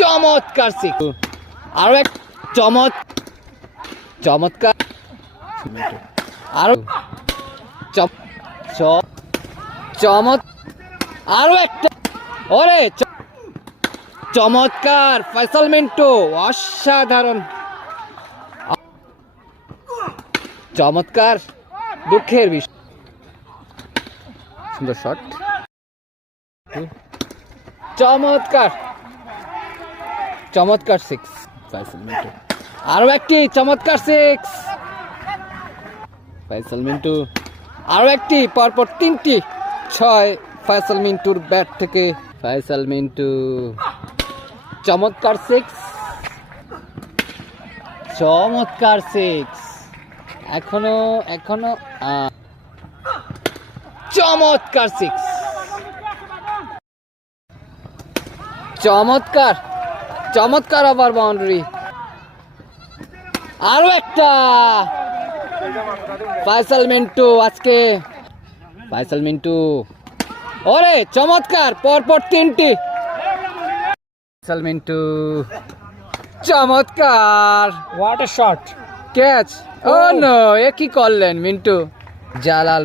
চমৎকার সিক্স। আরো এক চমৎকার আরো চমৎ আরো একটা ওরে চমৎকার ফয়সাল মিন্টু অসাধারণ চমৎকার দুঃখের বিষয় সুন্দর শট চমৎকার চমৎকার সিক্স ফয়সাল মিন্টু আরো একটি চমৎকার সিক্স ফয়সাল মিন্টু আরো একটি পরপর তিনটি ছয় ফয়সাল মিন্টুর ব্যাট থেকে ফয়সাল মিন্টু চমৎকার সিক্স চমৎকার সিক্স এখনো চমৎকার সিক্স চমৎকার চমৎকার ওভার বাউন্ডারি আরো একটা ফয়সাল মিন্টু আজকে ফয়সাল মিন্টু ওরে চমৎকার পরপর তিনটি ফয়সাল মিন্টু চমৎকার what a shot catch oh no এ কি করলেন মিন্টু জালাল